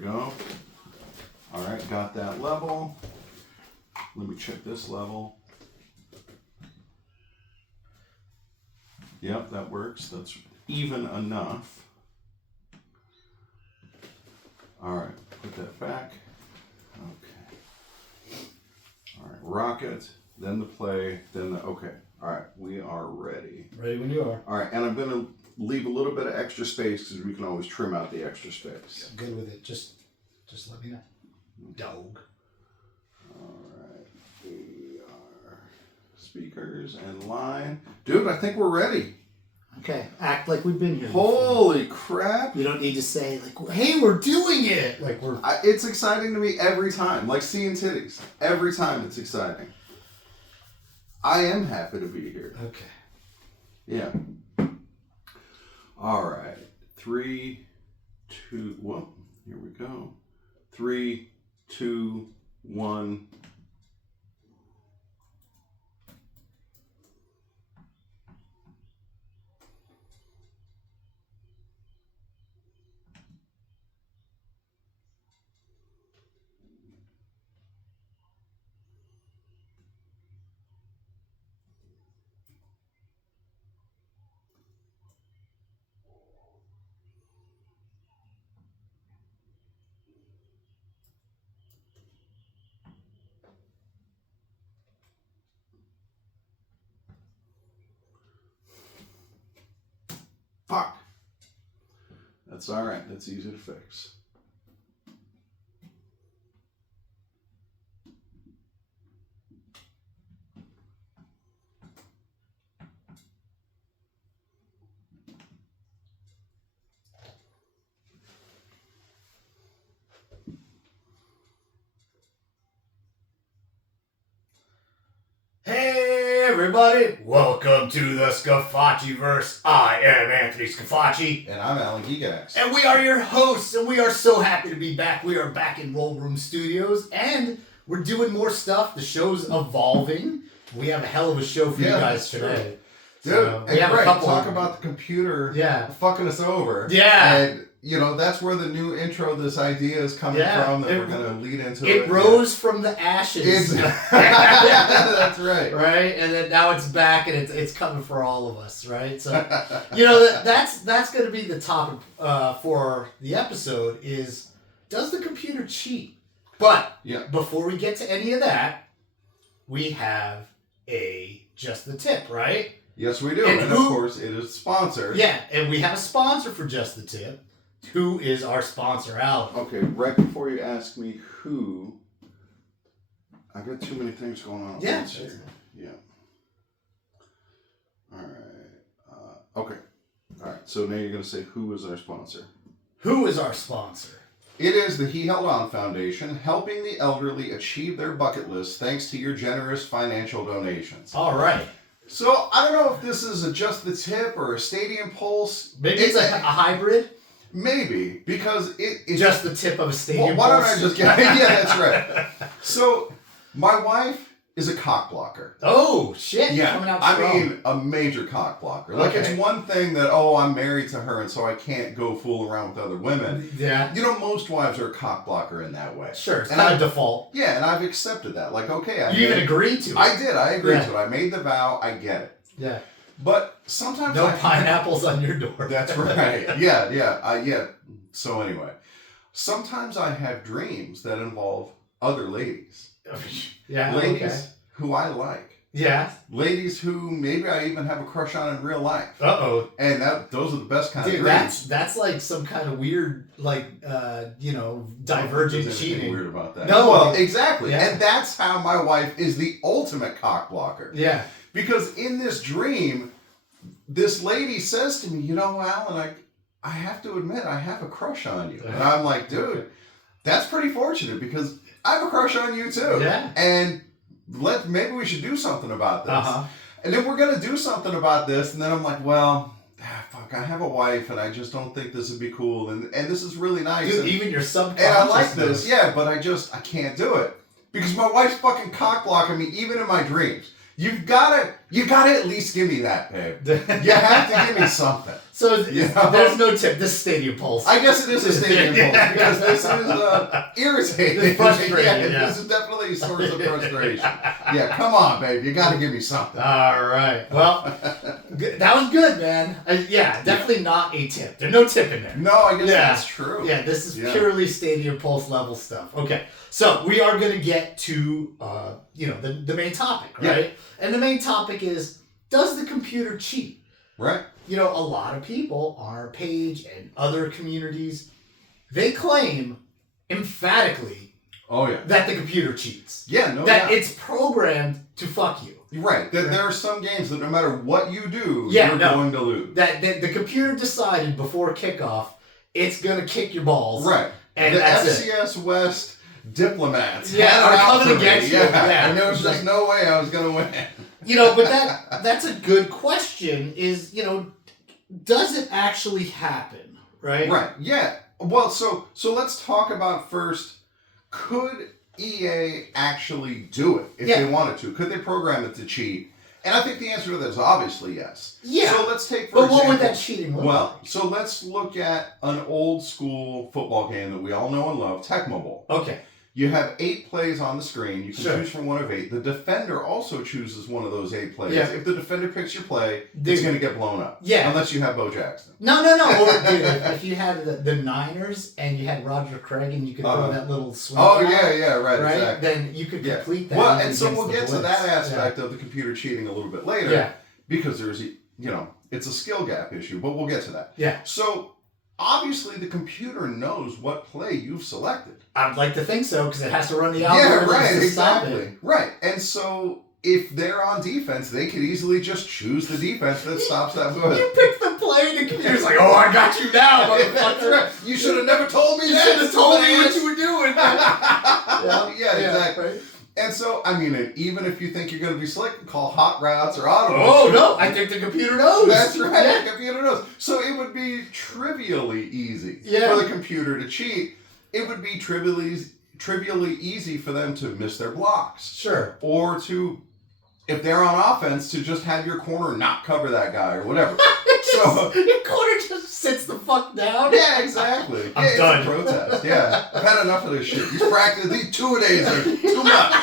go. All right, got that level. Let me check this level. Yep, that works. That's even enough. All right, put that back. Okay. All right, rocket, then the play, then the, okay. All right, we are ready. Ready when you are. All right, and I'm going to leave a little bit of extra space because we can always trim out the extra space. I'm good with it. Just let me know. Dog. All right, we are speakers and line. Dude, I think we're ready. Okay, act like we've been here. Holy crap. You don't need to say, like, hey, we're doing it. Like, It's exciting to me every time. Like seeing titties. Every time it's exciting. I am happy to be here. Okay. Yeah. All right. 3, 2, well, here we go. 3, 2, 1. Fuck. That's all right. That's easy to fix. Hey, everybody. Welcome to the Scafachiverse. I am Anthony Scafachi. And I'm Alan Gegax. And we are your hosts, and we are so happy to be back. We are back in Roll Room Studios, and we're doing more stuff. The show's evolving. We have a hell of a show for you guys today. Dude, So, and we have a couple talk about the computer fucking us over. Yeah. And, you know, that's where the new intro, this idea is coming from that we're going to lead into. It rose from the ashes. That's right. Right? And then now it's back, and it's coming for all of us, right? So, you know, that's going to be the topic for the episode is, does the computer cheat? But before we get to any of that, we have a Just the Tip, right? Yes, we do. And of course, it is sponsored. Yeah, and we have a sponsor for Just the Tip. Who is our sponsor, Alan? Okay, right before you ask me who, I've got too many things going on. Yeah. Here. Yeah. All right. Okay. All right. So now you're going to say who is our sponsor. Who is our sponsor? It is the He Held On Foundation, helping the elderly achieve their bucket list thanks to your generous financial donations. All right. So I don't know if this is a Just the Tip or a Stadium Pulse. Maybe it's a hybrid. Maybe, because it's just the tip of a stadium. Why don't I just get yeah, that's right. So, my wife is a cock blocker. Oh, shit. Yeah, Coming out I mean, a major cock blocker. Like, it's one thing that, I'm married to her, and so I can't go fool around with other women. Yeah. You know, most wives are a cock blocker in that way. Sure, it's kind of default. Yeah, and I've accepted that. Like, okay. You even agreed to it. I did. I agreed to it. I made the vow. I get it. Yeah. But sometimes no pineapples on your door. That's right. Yeah. So anyway, sometimes I have dreams that involve other ladies. Yeah. Ladies who I like. Yeah. Ladies who maybe I even have a crush on in real life. Uh-oh. And those are the best kind of dreams. Dude, that's like some kind of weird, divergent cheating. Weird about that. No. Well, exactly. Yeah. And that's how my wife is the ultimate cock blocker. Yeah. Because in this dream, this lady says to me, you know, Alan, I have to admit, I have a crush on you. And I'm like, dude, that's pretty fortunate because I have a crush on you too. Yeah. And maybe we should do something about this. Uh-huh. And then we're going to do something about this. And then I'm like, well, fuck, I have a wife and I just don't think this would be cool. And this is really nice. Dude, and, even your subconscious. And I like this. Yeah, but I can't do it. Because my wife's fucking cock blocking me even in my dreams. You've got to You gotta at least give me that, babe. You have to give me something. So there's no tip. This is Stadium Pulse. I guess it is a stadium pulse because this is irritating. It's frustrating. This is definitely a source of frustration. Yeah, come on, babe. You got to give me something. All right. Well, that was good, man. Definitely not a tip. There's no tip in there. No, I guess that's true. Yeah, this is purely Stadium Pulse level stuff. Okay, so we are going to get to the main topic, right? Yeah. And the main topic is, does the computer cheat? Right. A lot of people on our page and other communities, they claim emphatically that the computer cheats. Yeah, no That it's programmed to fuck you. Right. That there are some games that no matter what you do, you're going to lose. That the computer decided before kickoff, it's going to kick your balls. Right. And the that's FCS West diplomats. Are coming against you. Yeah. And there was just no way I was going to win. But that's a good question is, does it actually happen, right? Right, yeah. Well, so let's talk about first, could EA actually do it if they wanted to? Could they program it to cheat? And I think the answer to that is obviously yes. Yeah. So let's take, for example... what would that cheating look like? So let's look at an old school football game that we all know and love, Tecmo Bowl. Okay. You have 8 plays on the screen. You can Sure. choose from one of 8. The defender also chooses one of those 8 plays. Yeah. If the defender picks your play, it's going to get blown up. Yeah. Unless you have Bo Jackson. No. Or, dude, if you had the Niners and you had Roger Craig and you could throw that little swing right, exactly. Then you could complete that. Well, and so we'll get to that aspect of the computer cheating a little bit later. Yeah. Because there's, it's a skill gap issue, but we'll get to that. Yeah. So, obviously, the computer knows what play you've selected. I'd like to think so, because it has to run the algorithm to stop it. Right. And so, if they're on defense, they could easily just choose the defense that stops that play. You pick the play, and the computer's like, oh, I got you now, motherfucker. That's right. You should have never told me You that. should have told me what you were doing. Yeah, exactly. Right. And so, even if you think you're going to be slick, call Hot Routes or Audible. Oh, no, I think the computer knows. That's right, the computer knows. So it would be trivially easy for the computer to cheat. It would be trivially easy for them to miss their blocks. Sure. Or to, if they're on offense, to just have your corner not cover that guy or whatever. So your corner just sits the fuck down. Yeah, exactly. I'm done. It's a protest. Yeah, I've had enough of this shit. These 2-a-days are too much.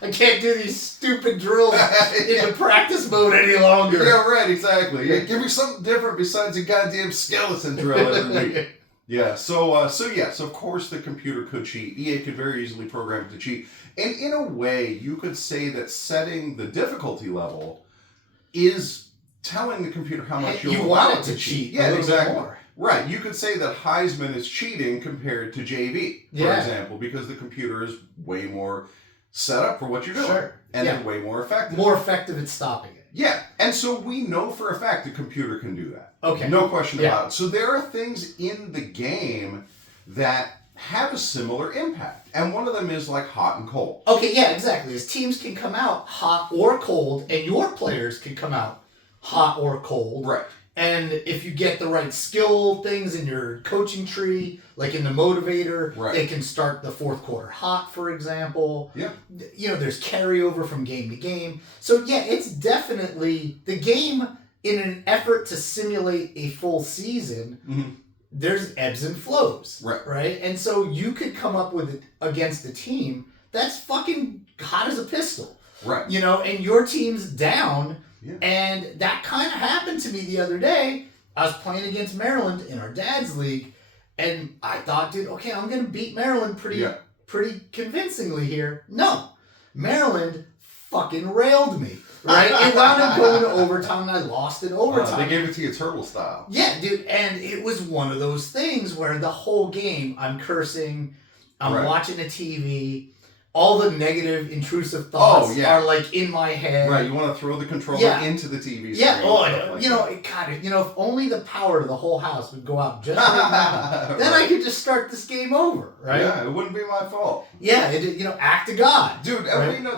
I can't do these stupid drills in the practice mode any longer. Yeah, right. Exactly. Yeah, give me something different besides a goddamn skeleton drill every week. Yeah. So yes, of course the computer could cheat. EA could very easily program it to cheat, and in a way, you could say that setting the difficulty level is telling the computer how much you want it to cheat. Yeah, exactly. More. Right. You could say that Heisman is cheating compared to JV, for example, because the computer is way more set up for what you're doing. Sure. And they're way more effective. More effective at stopping it. Yeah. And so we know for a fact the computer can do that. Okay. No question about it. So there are things in the game that have a similar impact. And one of them is like hot and cold. Okay, yeah, exactly. As teams can come out hot or cold, and your players can come out hot or cold. Right. And if you get the right skill things in your coaching tree, like in the motivator, they can start the fourth quarter hot, for example. Yeah. There's carryover from game to game. So, yeah, it's definitely the game in an effort to simulate a full season. Mm-hmm. There's ebbs and flows. Right. And so you could come up with it against a team that's fucking hot as a pistol. Right. And your team's down. Yeah. And that kind of happened to me the other day. I was playing against Maryland in our dad's league, and I thought, dude, okay, I'm going to beat Maryland pretty convincingly here. No. Maryland fucking railed me, right? It wound up going to overtime, and I lost in overtime. They gave it to you turtle style. Yeah, dude, and it was one of those things where the whole game, I'm cursing, I'm watching the TV, all the negative, intrusive thoughts are like in my head. Right, you want to throw the controller into the TV screen. Yeah, if only the power to the whole house would go out just right now, then I could just start this game over, right? Yeah, it wouldn't be my fault. Yeah, act of God. Dude,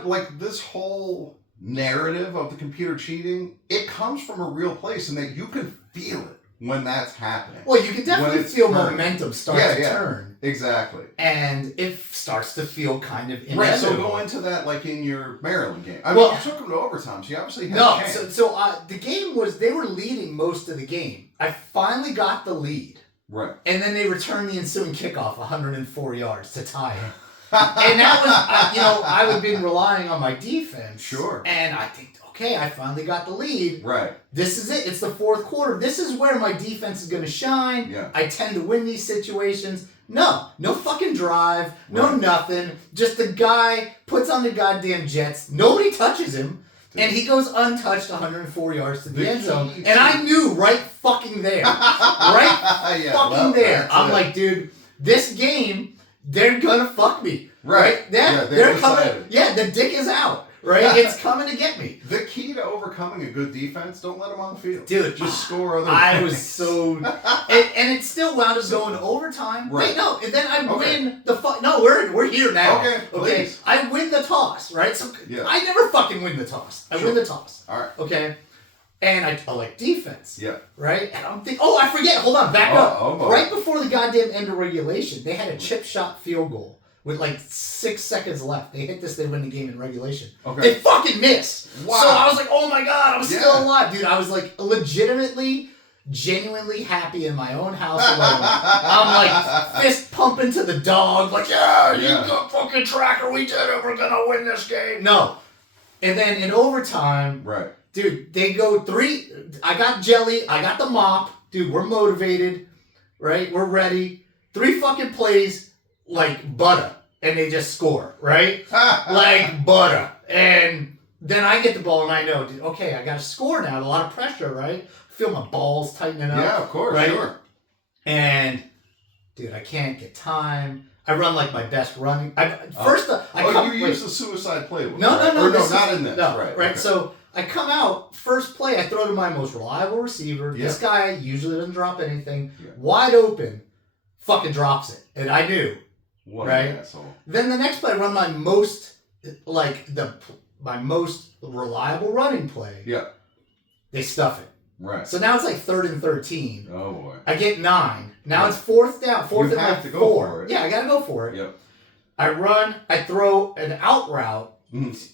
like this whole narrative of the computer cheating, it comes from a real place in that you can feel it when that's happening. Well, you can definitely feel turning. momentum start to turn. Exactly. And it starts to feel kind of inevitable. Right, so go into that like in your Maryland game. I mean, you took them to overtime, so you obviously had a chance. So the game was, they were leading most of the game. I finally got the lead. Right. And then they returned the ensuing kickoff 104 yards to tie it. And that was, I had been relying on my defense. Sure. And I think, okay, I finally got the lead. Right. This is it. It's the fourth quarter. This is where my defense is going to shine. Yeah. I tend to win these situations. No fucking drive. No nothing. Just the guy puts on the goddamn Jets. Nobody touches him. And he goes untouched 104 yards to the end zone. And I knew right fucking there. I'm like, dude, this game, they're going to fuck me. Right. They're coming. Yeah, the dick is out. Right? It's coming to get me. The key to overcoming a good defense, don't let them on the field. Dude. Just score other I points. was so... and it still wound up going to overtime. Right. Wait, no. And then I win the... No, we're here now. Okay, please. I win the toss, right? So yeah. I never fucking win the toss. I win the toss. All right. Okay? And I like defense. Yeah. Right? And I'm thinking... Oh, I forget. Hold on. Back up. Right before the goddamn end of regulation, they had a chip shot field goal. With like 6 seconds left. They hit this, they win the game in regulation. Okay. They fucking missed. Wow. So I was like, oh my God, I'm still alive. Dude, I was like genuinely happy in my own house alone. I'm like fist pumping to the dog. Like, yeah, you got fucking tracker. We did it. We're going to win this game. No. And then in overtime, right, dude, they go 3. I got jelly. I got the mop. Dude, we're motivated. Right? We're ready. 3 fucking plays like butter. And they just score, right? Like butter. And then I get the ball and I know, dude, okay, I got to score now. A lot of pressure, right? I feel my balls tightening up. Yeah, of course, right? Sure. And, dude, I can't get time. I run like my best running. You use the suicide playbook. No, right? no, not in this. No, right. Okay. Okay. So I come out, first play, I throw to my most reliable receiver. Yeah. This guy usually doesn't drop anything. Yeah. Wide open, fucking drops it. And I knew. What right? an asshole. Then the next play, I run my most reliable running play. Yeah. They stuff it. Right. So now it's like 3rd and 13. Oh boy. I get 9. Now it's 4th down. 4th and have to go 4. for it. Yeah, I gotta go for it. Yep. I run. I throw an out route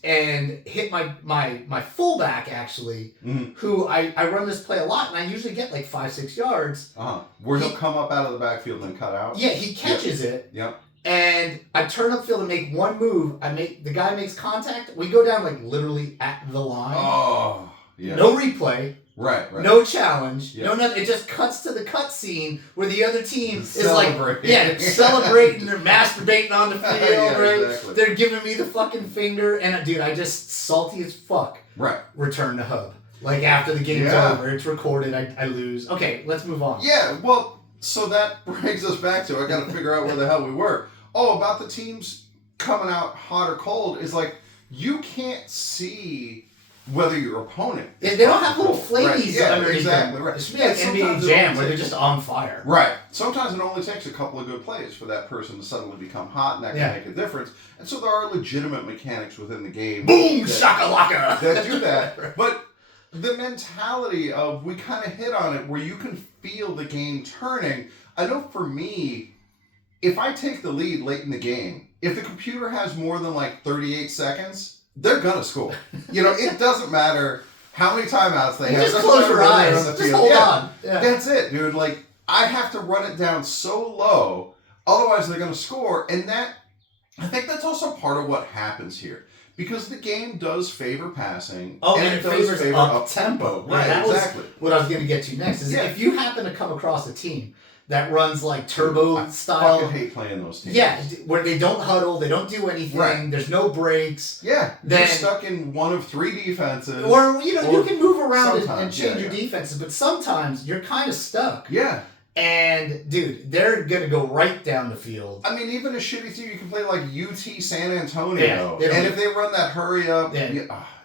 and hit my fullback actually, who I run this play a lot, and I usually get like 5-6 yards. Where he'll come up out of the backfield and cut out. Yeah, he catches it. Yep. And I turn upfield and make one move. The guy makes contact. We go down like literally at the line. Oh, yeah. No replay. Right. No challenge. Yep. No nothing. It just cuts to the cut scene where the other team is celebrating. celebrating. They're masturbating on the field, yeah, right? Exactly. They're giving me the fucking finger, and dude, I just salty as fuck. Right. Return to hub. Like after the game's over, it's recorded. I lose. Okay, let's move on. Yeah. Well, so that brings us back to I got to figure out where the hell we were. Oh, about the teams coming out hot or cold is like you can't see whether your opponent. They don't have little flamies right. underneath exactly them. right. It should be like NBA Jam where they're just on fire. Right. Sometimes it only takes a couple of good plays for that person to suddenly become hot, and that can make a difference. And so there are legitimate mechanics within the game. Boom, shakalaka. That do that. But the mentality of we kind of hit on it where you can feel the game turning. I know for me, if I take the lead late in the game, if the computer has more than like 38 seconds, they're gonna score. It doesn't matter how many timeouts they have. Just close your eyes. Just hold on. Yeah. That's it, dude. Like, I have to run it down so low, otherwise they're gonna score. And I think that's also part of what happens here. Because the game does favor passing. Oh, and it favors up tempo. Right, that exactly. was what I was going to get to next. Is if you happen to come across a team that runs like turbo style. I fucking hate playing those teams. Yeah, where they don't huddle, they don't do anything, there's no breaks. Yeah, then, you're stuck in one of 3 defenses. Or, you can move around and change your defenses, but sometimes you're kind of stuck. Yeah. And, dude, they're going to go right down the field. I mean, even a shitty team, you can play like UT San Antonio. And if they run that hurry up,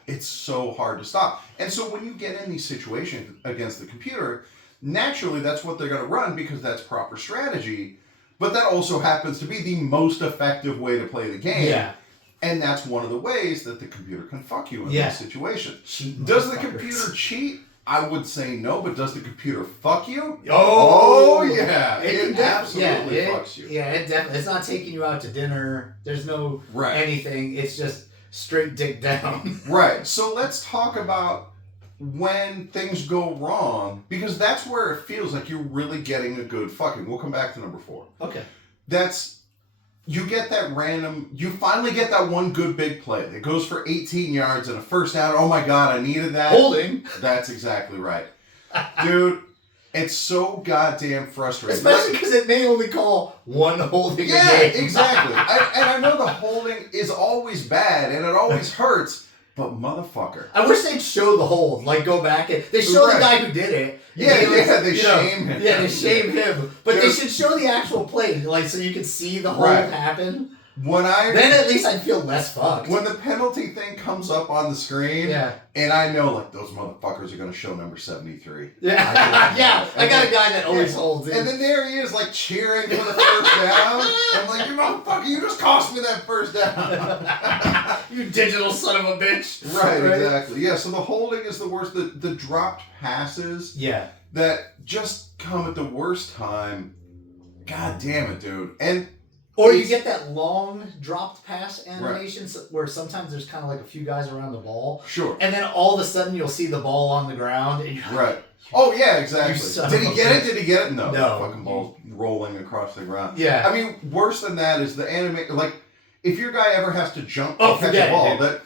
it's so hard to stop. And so when you get in these situations against the computer, naturally that's what they're going to run because that's proper strategy. But that also happens to be the most effective way to play the game. Yeah. And that's one of the ways that the computer can fuck you in those situations. Does the computer cheat? I would say no, but does the computer fuck you? Oh, yeah. It absolutely fucks you. Yeah, it definitely. It's not taking you out to dinner. There's no anything. It's just straight dick down. Right. So let's talk about when things go wrong, because that's where it feels like you're really getting a good fucking. We'll come back to number 4. Okay. You get that random, you finally get that one good big play that goes for 18 yards and a first down. Oh my God, I needed that. Holding. That's exactly right. Dude, it's so goddamn frustrating. Especially because it may only call one holding a game. Yeah, exactly. And I know the holding is always bad and it always hurts, but motherfucker. I wish they'd show the hold. Like, go back and they show the guy who did it. They shame him. Yeah, they shame him. But they should show the actual play, like, so you can see the hold happen. Then at least I'd feel less fucked. When the penalty thing comes up on the screen, and I know, like, those motherfuckers are going to show number 73. Yeah, I got a guy that always holds it. And then there he is, like, cheering for the first down. I'm like, you motherfucker, you just cost me that first down. You digital son of a bitch. Right, exactly. Yeah, so the holding is the worst. The dropped passes that just come at the worst time. God damn it, dude. Or you get that long dropped pass animation where sometimes there's kind of like a few guys around the ball. Sure. And then all of a sudden you'll see the ball on the ground. And you're oh, yeah, exactly. Did he get it? Did he get it? No. The fucking ball's rolling across the ground. Yeah. I mean, worse than that is the anime. Like, if your guy ever has to jump to catch a ball,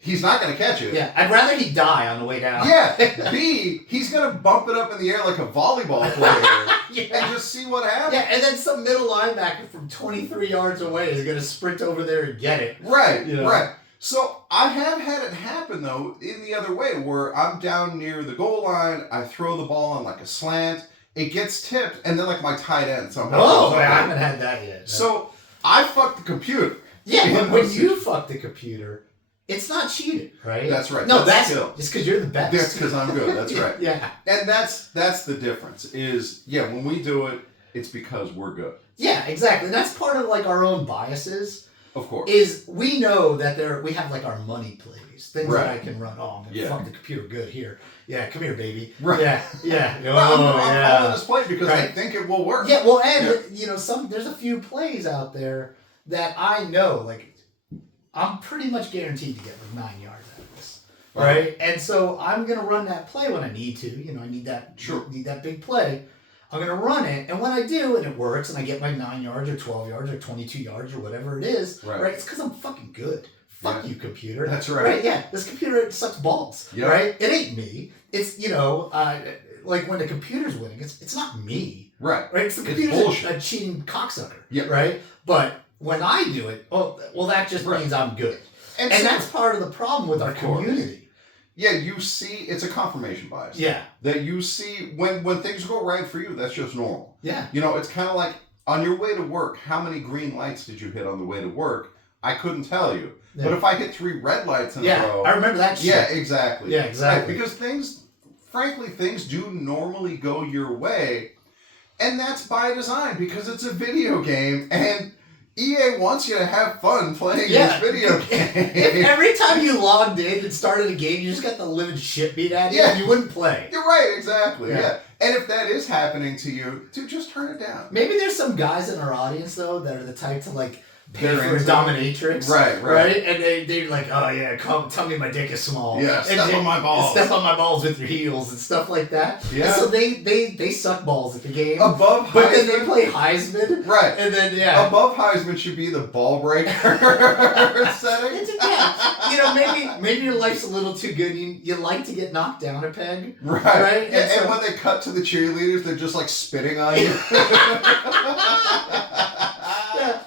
he's not going to catch it. Yeah, I'd rather he die on the way down. Yeah. B, he's going to bump it up in the air like a volleyball player and just see what happens. Yeah, and then some middle linebacker from 23 yards away is going to sprint over there and get it. Right, right. So I have had it happen, though, in the other way, where I'm down near the goal line, I throw the ball on like a slant, it gets tipped, and then like my tight end somehow. I haven't had that yet. No. So I fucked the computer. Yeah, but when you fuck the computer, it's not cheating, right? That's right. No, that's just because you're the best. That's because I'm good. That's right. Yeah. And that's the difference is, when we do it, it's because we're good. Yeah, exactly. And that's part of like our own biases. Of course. Is we know that we have like our money plays, things that I can run. Oh, I'm going to fuck the computer good here. Yeah, come here, baby. Right. Yeah. I'm calling this play because I think it will work. Yeah, well, and there's a few plays out there that I know, like, I'm pretty much guaranteed to get like 9 yards out of this, right? And so I'm gonna run that play when I need to. I need that big play. I'm gonna run it, and when I do, and it works, and I get my 9 yards or 12 yards or 22 yards or whatever it is, right? It's because I'm fucking good. Fuck you, computer. That's right. Yeah, this computer sucks balls, right? It ain't me. It's like when the computer's winning, it's not me, right? It's the computer's a cheating cocksucker, right? But when I do it, that just means I'm good. And so, that's part of the problem with our community. Yeah, you see, it's a confirmation bias. Yeah. That you see, when things go right for you, that's just normal. Yeah. It's kind of like, on your way to work, how many green lights did you hit on the way to work? I couldn't tell you. Yeah. But if I hit 3 red lights in a row... I remember that shit. Yeah, exactly. Yeah, exactly. Right, because things do normally go your way, and that's by design, because it's a video game, and... EA wants you to have fun playing this video game. If every time you logged in and started a game, you just got the living shit beat out of you, you wouldn't play. You're right, exactly. Yeah. And if that is happening to you, just turn it down. Maybe there's some guys in our audience, though, that are the type to, like, pay for a dominatrix. Right? And they're like, oh, yeah, come tell me my dick is small. Yeah, step on my balls. Step on my balls with your heels and stuff like that. Yeah. And so they suck balls at the game. Above Heisman. But then they play Heisman. Right. And then, above Heisman should be the ball breaker setting. Maybe your life's a little too good. You like to get knocked down a peg. Right? And when they cut to the cheerleaders, they're just like spitting on you.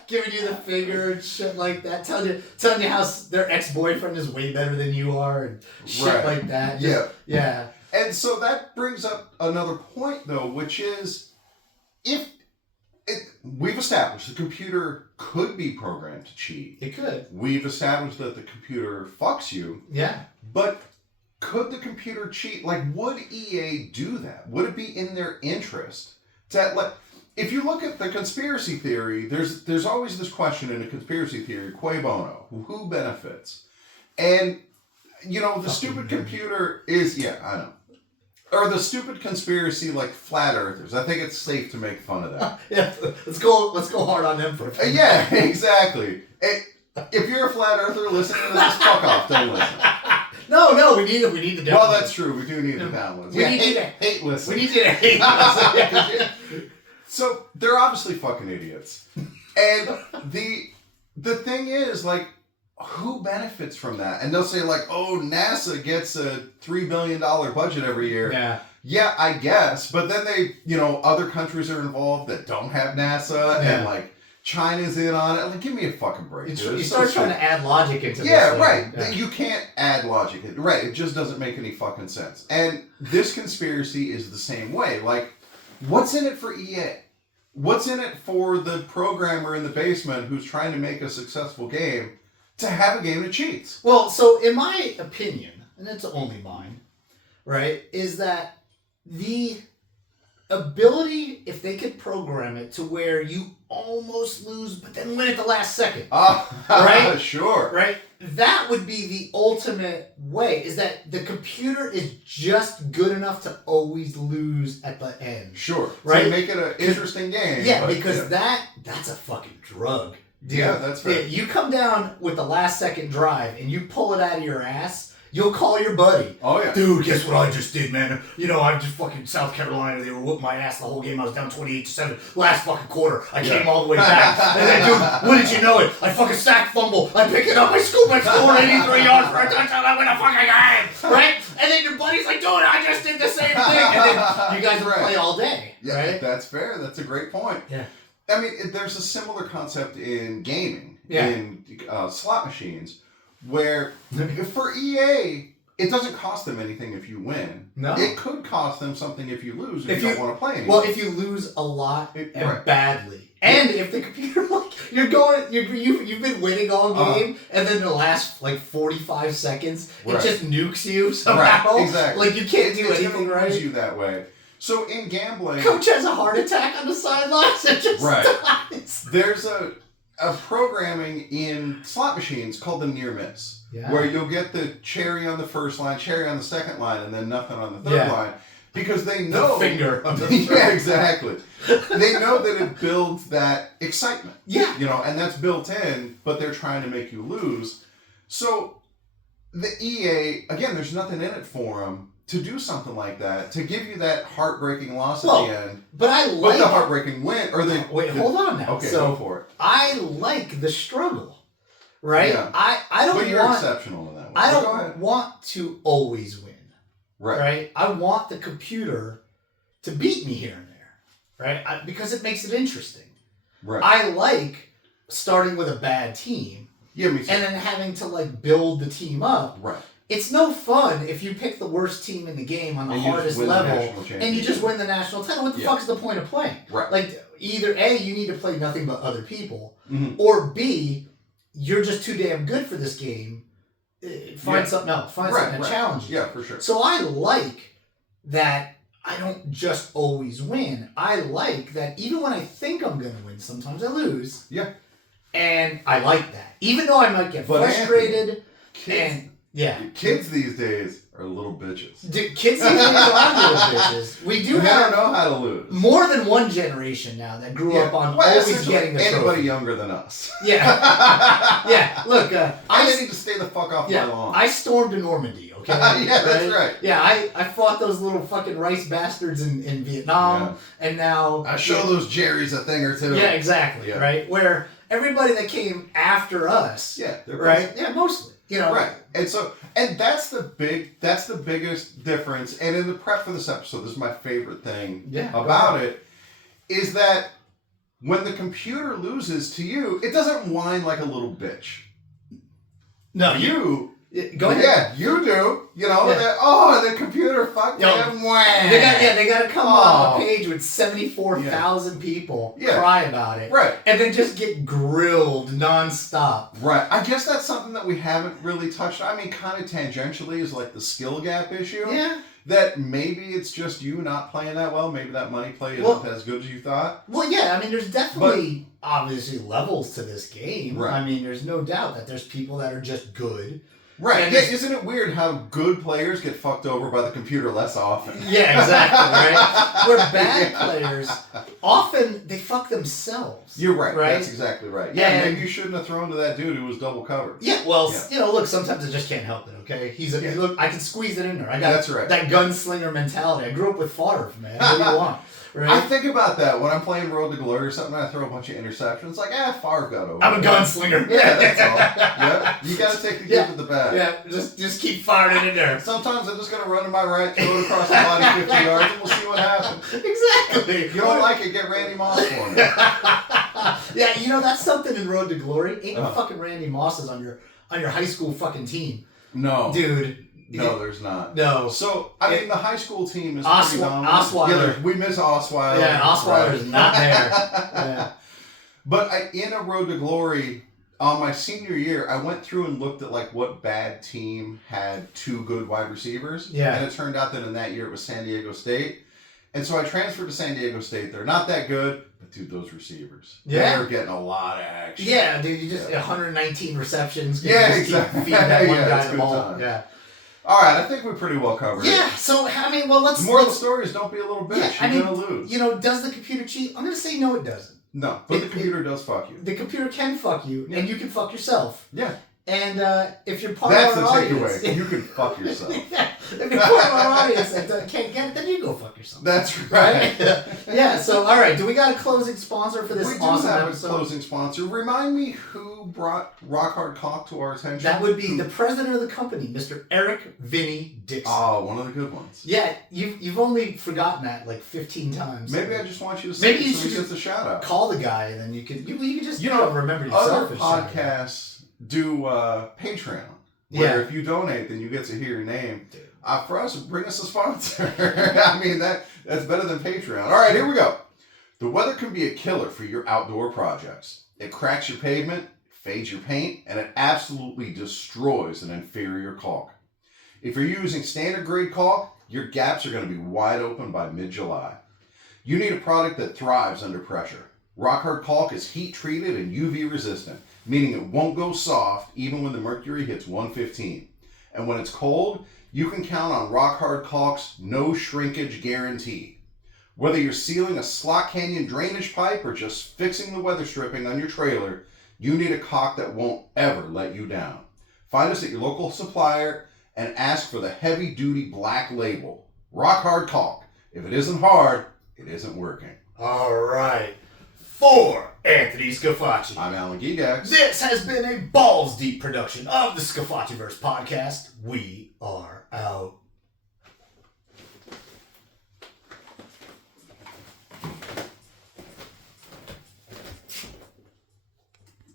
Giving you the finger and shit like that, telling you how their ex-boyfriend is way better than you are and shit like that. Yeah. And so that brings up another point, though, which is we've established the computer could be programmed to cheat. It could. We've established that the computer fucks you. Yeah. But could the computer cheat? Like, would EA do that? Would it be in their interest to if you look at the conspiracy theory, there's always this question in a conspiracy theory, cui bono, who benefits? And, the stupid computer is, I know, or the stupid conspiracy like flat earthers. I think it's safe to make fun of that. Yeah, let's go hard on them for a few Yeah, exactly. If you're a flat earther listening to this, fuck off. Don't listen. No, we need the down. Well, that's true. We do need the down ones. We need hate listen. We need you to hate listen. So they're obviously fucking idiots. And the thing is, like, who benefits from that? And they'll say, like, oh, NASA gets a $3 billion budget every year. Yeah. Yeah, I guess. But then other countries are involved that don't have NASA, and, like, China's in on it. Like, give me a fucking break. You start trying to add logic into this. Yeah, right. Yeah. You can't add logic. Right. It just doesn't make any fucking sense. And this conspiracy is the same way. Like, what's in it for EA? What's in it for the programmer in the basement who's trying to make a successful game to have a game that cheats? Well, so in my opinion, and it's only mine, right, is that the ability, if they could program it to where you almost lose but then win at the last second, right? Sure. Right? That would be the ultimate way, is that the computer is just good enough to always lose at the end. Sure. Right? To make it an interesting game. Yeah, because that's a fucking drug. Dude. Yeah, that's fair. You come down with the last second drive and you pull it out of your ass, you'll call your buddy. Oh, yeah. Dude, guess what I just did, man? I just fucking South Carolina, they were whooping my ass the whole game. I was down 28-7. Last fucking quarter, I came all the way back. And then, dude, wouldn't you know it? I fucking sack fumble. I pick it up, I scoop, I score 83 yards for a touchdown. I win a fucking game. Right? And then your buddy's like, dude, I just did the same thing. And then you guys would play all day. Yeah, right? That's fair. That's a great point. Yeah. I mean, there's a similar concept in gaming, in slot machines, where for EA, it doesn't cost them anything if you win. No. It could cost them something if you lose if you don't want to play anymore. Well, if you lose a lot and badly. And if the computer, you've been winning all game, and then the last, 45 seconds, it just nukes you somehow. Right, exactly. Like, you can't do anything right. It you that way. So in gambling... Coach has a heart attack on the sidelines and just dies. There's a programming in slot machines called the near miss. Yeah. Where you'll get the cherry on the first line, cherry on the second line, and then nothing on the third line. Because they know... The finger on the third. Yeah, exactly. They know that it builds that excitement. Yeah. And that's built in, but they're trying to make you lose. So the EA, again, there's nothing in it for them to do something like that, to give you that heartbreaking loss at the end. But I like... the heartbreaking win, or the... Wait, hold on now. Okay, go for it. I like the struggle. Right? Yeah. I don't But you're exceptional in that way. I don't want to always win. Right. I want the computer to beat me here and there. Right? Because it makes it interesting. Right. I like starting with a bad team. Yeah, me too. And then having to build the team up. Right. It's no fun if you pick the worst team in the game on the hardest level and you just win the national title. What the fuck is the point of playing? Right. Either A, you need to play nothing but other people, or B, you're just too damn good for this game. Find something else. Find something to challenge you. Yeah, for sure. So I like that I don't just always win. I like that even when I think I'm going to win, sometimes I lose. Yeah. And I like that. Even though I might get frustrated. Kids these days are little bitches. Dude, kids these days are little bitches. We do they don't know how to lose. More than one generation now that grew up on always getting the trophy. Anybody younger than us. Yeah. Yeah. Look, I need to stay the fuck off my lawn. I stormed Normandy, okay? Yeah, that's right. Yeah, I fought those little fucking rice bastards in Vietnam, and now... I show those Jerrys a thing or two. Yeah, exactly, right? Where everybody that came after us... Yeah, right? Yeah, mostly. Right. And that's the biggest difference. And in the prep for this episode, this is my favorite thing about it, is that when the computer loses to you, it doesn't whine like a little bitch. No, go ahead. Yeah, you do. The computer fucked them. They got to come on a page with 74,000 people cry about it. Right. And then just get grilled nonstop. Right. I guess that's something that we haven't really touched on. I mean, kind of tangentially is like the skill gap issue. Yeah. That maybe it's just you not playing that well. Maybe that money play isn't as good as you thought. Well, yeah. I mean, there's definitely, obviously, levels to this game. Right. I mean, there's no doubt that there's people that are just good. Right. And Yeah, isn't it weird how good players get fucked over by the computer less often? Yeah, exactly, right? Where bad players, often they fuck themselves. You're right. Right? That's exactly right. Yeah, And- maybe you shouldn't have thrown to that dude who was double covered. Yeah, well, look, sometimes I just can't help it, okay? Look, I can squeeze it in there. I got That's right. that gunslinger mentality. I grew up with Favre, man. What do you want? Right? I think about that when I'm playing Road to Glory or something. I throw a bunch of interceptions. It's like, Favre got over. I'm a it. gunslinger. Yeah, that's all. Yeah, you got to take the good with the bad. Yeah, just keep firing it in there. Sometimes I'm just gonna run to my right, throw it across the body 50 yards, and we'll see what happens. Exactly. You don't like it? Get Randy Moss for me. Yeah, that's something in Road to Glory. Ain't no fucking Randy Mosses on your high school fucking team, No, dude. no, there's not. No. So I mean, the high school team is pretty dominant. Osweiler. Yeah, we miss Osweiler. Yeah, Osweiler is Right. not there. Yeah. But in a Road to Glory, on my senior year, I went through and looked at like what bad team had 2 good wide receivers. Yeah. And it turned out that in that year it was San Diego State. And so I transferred to San Diego State. They're not that good, but dude, those receivers. Yeah. They're getting a lot of action. Yeah, dude, you just 119 receptions. Yeah, just exactly. Keep feeding that one Yeah, guy it's the good ball. times. Yeah. All right, I think we pretty well covered it. Yeah. So I mean, well, let's. The moral of the story is don't be a little bitch. Yeah, I You're mean, going to lose. Does the computer cheat? I'm gonna say no, it doesn't. No, but the computer does fuck you. The computer can fuck you, and you can fuck yourself. Yeah. And if you're part That's of the our audience, takeaway. You can fuck yourself. yeah, if you're part of our audience that can't get it, then you go fuck yourself. That's right. Yeah. So all right, do we got a closing sponsor for this We do awesome have episode? a closing sponsor. Remind me who brought Rock Hard Cock to our attention? That would be the president of the company, Mr. Eric Vinny Dixon. Oh, one of the good ones. Yeah, you've only forgotten that like 15 times. Maybe I just want you to say Maybe you it so should he gets a shout out. call the guy, and then you can just remember Other yourself. as podcasts do Patreon, where if you donate, then you get to hear your name. For us, bring us a sponsor. I mean, that's better than Patreon. All right, here we go. The weather can be a killer for your outdoor projects. It cracks your pavement, fades your paint, and it absolutely destroys an inferior caulk. If you're using standard grade caulk, your gaps are going to be wide open by mid-July. You need a product that thrives under pressure. Rock Hard Caulk is heat treated and UV resistant, meaning it won't go soft even when the mercury hits 115. And when it's cold, you can count on Rock Hard Caulk's no shrinkage guarantee. Whether you're sealing a slot canyon drainage pipe or just fixing the weather stripping on your trailer, you need a caulk that won't ever let you down. Find us at your local supplier and ask for the heavy duty black label. Rock Hard Caulk. If it isn't hard, it isn't working. All right. For Anthony Scafachi, I'm Alan Gegax. This has been a balls deep production of the Scafachiverse podcast. We are out.